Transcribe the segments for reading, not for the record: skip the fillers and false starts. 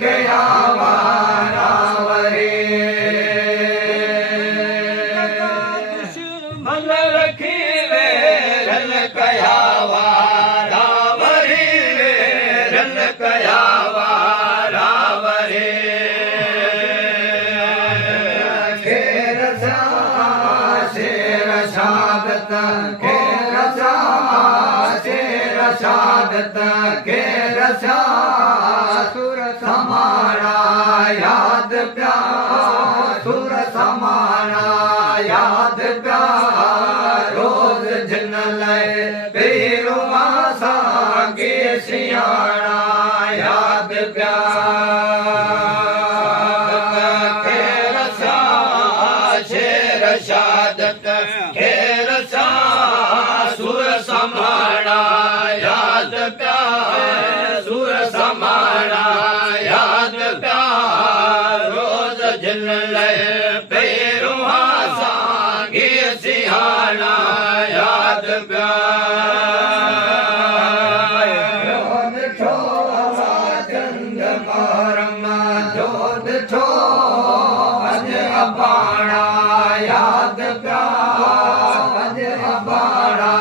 क्या खेर सा शेर शहादत खेर सा सुर समाना याद प्यार सुर समाना याद प्यार रोज जिन लय पेरुआ सांगे सियाणा याद प्यार खेर सा शेर शहादत खेर सा सुर समाना याद प्यार सुर समाना याद प्यार रोज जिन लय पेरुआ सांगे सियाणा याद प्यार जोध ठो चंद मारम जोध ठो अज अबाणा याद प्यार अज अबाणा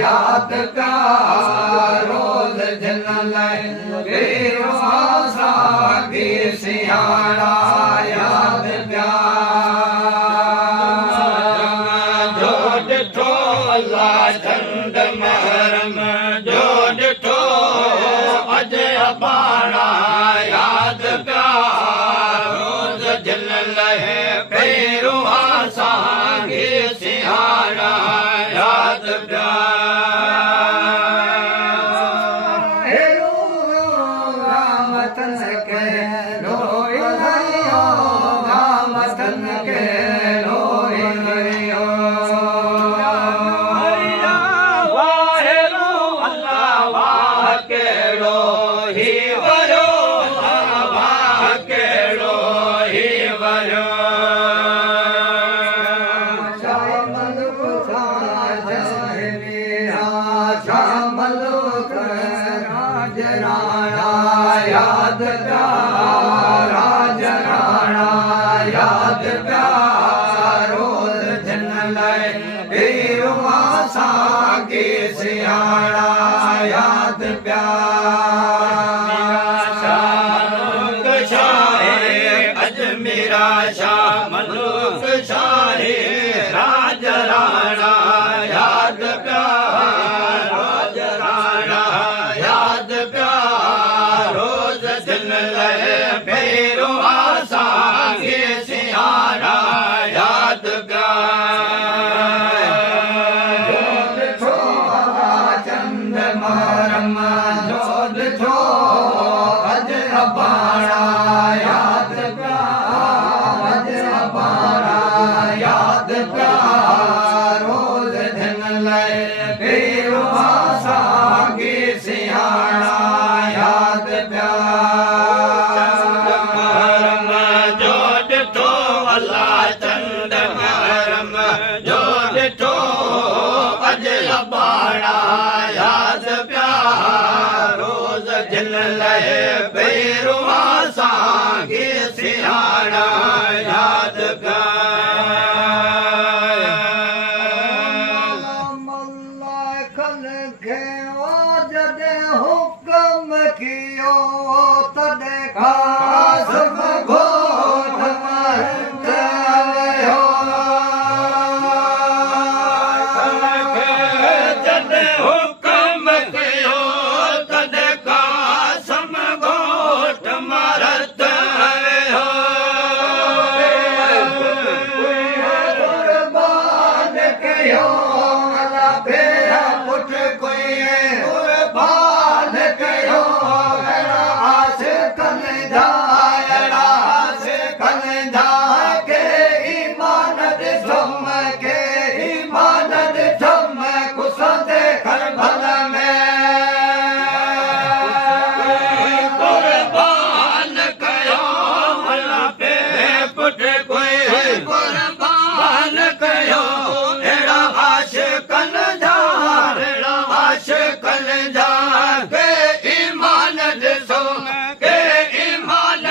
याद प्यार रोज जिन लय पेरुआ सांगे सियाणा याद प्यार जो ॾिठो अल्लाह चंद महरम जो ॾिठो अज अबाणा याद प्यार रोज जिन लय पेरुआ सांगे सियाणा याद प्यार हेरो रामतन के लोई हरियो रामतन के लोई हरियो वाहेरो अल्लाह वाह केड़ो ही वरो वाह केड़ो ही वरो शामल राज राणा याद प्यार राज राणा याद प्यार रोज जिन लय पेरुआ सांगे सियाणा याद प्यार शाहे अज मेरा शाह मलूक शाहे राज राणा याद प्यार राज राणा याद प्यार रोज जिन लय पेरुआ सांगे सियाणा याद प्यार जो ॾिठो चंद महरम जो ॾिठो अज अबाणा याद प्यार अज अबाणा याद प्यार रोज जिन लय पेरुआ सांगे सियाणा याद प्यार जो ॾिठो अल्लाह चंद महरम जो ॾिठो अज अबाणा याद प्यार रोज जिन लय पेरुआ सांगे सियाणा याद प्यार खल खे जॾहिं हुकम कियो तॾहिं काज़म घोट महंत वियो जॾहिं हुकम कियो तॾहिं काज़म घोट महंत वियो कुर्बान कयो अल्लाह भेरा पुट कोई कुर्बान कयो आशिक़न जा आशिक़न जा के ईमान ॾिठुम के ईमान ॾिठुम कुसंदे करबल में कुर्बान कयो अल्लाह भेरा पुट कोई कुर्बान कयो अहिड़ा आशिक़न जा अहिड़ा आशिक़न जा के ईमान ॾिठुम के ईमान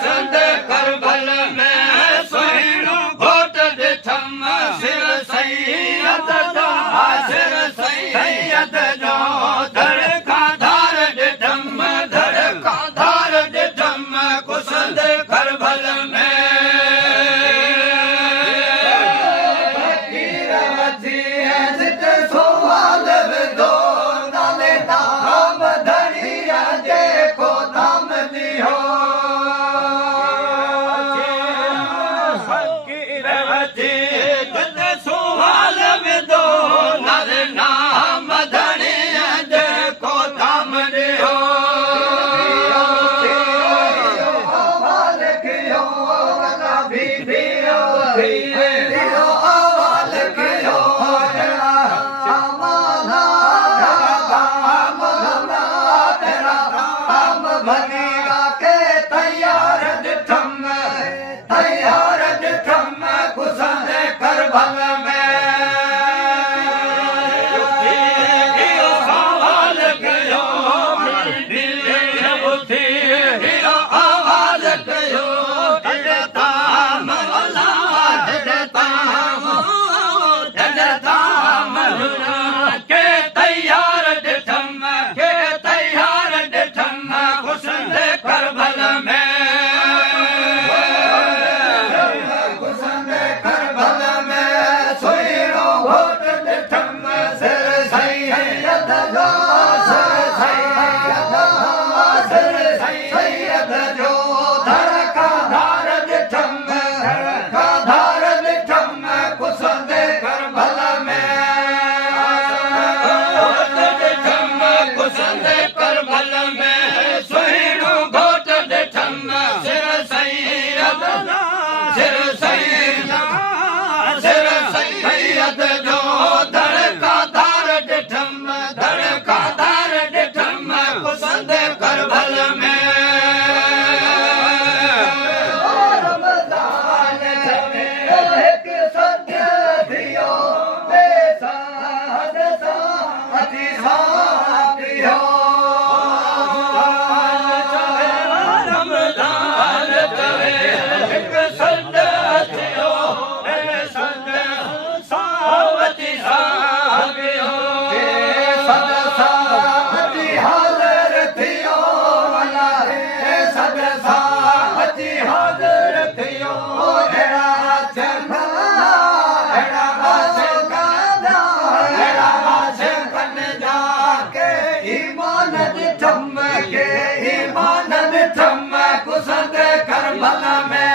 कुसंद करबल में सुहिणो घोट ॾिठम सिर सैयद जो सिर सैयद जो धड़ खां धार ॾिठम धड़ खां धार ॾिठम कुसंद करबल में फकीर वधी जित सुवाल विधो नाले नाम धड़िया जेको नाम दियो फकीर वधी जित सुवाल विधो नाले नाम धड़िया जेको नाम दियो अवाल कियो वला भी दियो दियो अवाल कियो भलिया के तैयार ॾिठम तैयार ॾिठम कुसंद करबल में हियो अवाल कयो उथी हियो अवाल कयो ढॾताम भला ढॾताम के तैयार ॾिठम के तैयार ॾिठम कुसंद करबल में कुसंद करबल में सुहिणो घोट ॾिठम सिर सैयद जो सिर सैयद जो धड़ खां धार ॾिठम धड़ खां धार ॾिठम कुसंद करबल में ॾिठम कुसंद करबल में सुहिणो घोट ॾिठम सिर सैयद जो धड़ खां धार ॾिठम धड़ खां धार ॾिठम कुसंद करबल में रमज़ान में हिकु सत्य थियो बेसाद साथी साथियो रमज़ान चवे हिकु सत्य थियो बेसाद साथी साथियो सद साथी हाज़िर थियो वला सद साथी हाज़िर थियो अहिड़ा चङा अहिड़ा आशिक़न जा के ईमान ॾिठम के ईमान ॾिठम कुसंद करबल में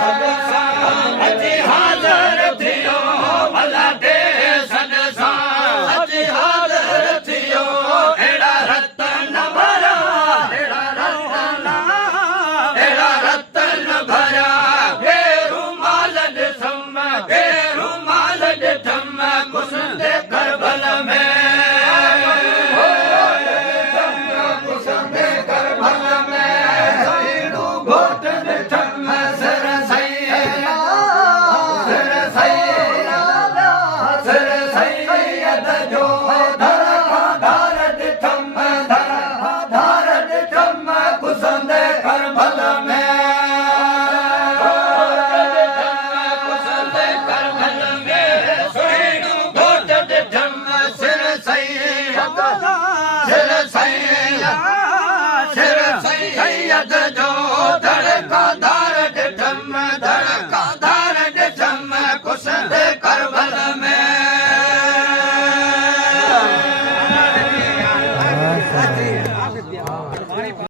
सद साथी हाज़िर थियो भला दे सद साथी हाज़िर थियो अहिड़ा रतन भरा अहिड़ा रतन भरा बेरुमाल ॾिठम बेरुमाल ॾिठम कुसंद करबल में कुसंद करबल में सुहिणो घोट ॾिठम सिर सैयद जो धड़ खां धार ॾिठम धड़ खां धार ॾिठम कुसंद करबल में कुसंद करबल में सुहिणो घोट ॾिठम सिर सैयद जो धड़ खां धार ॾिठम धड़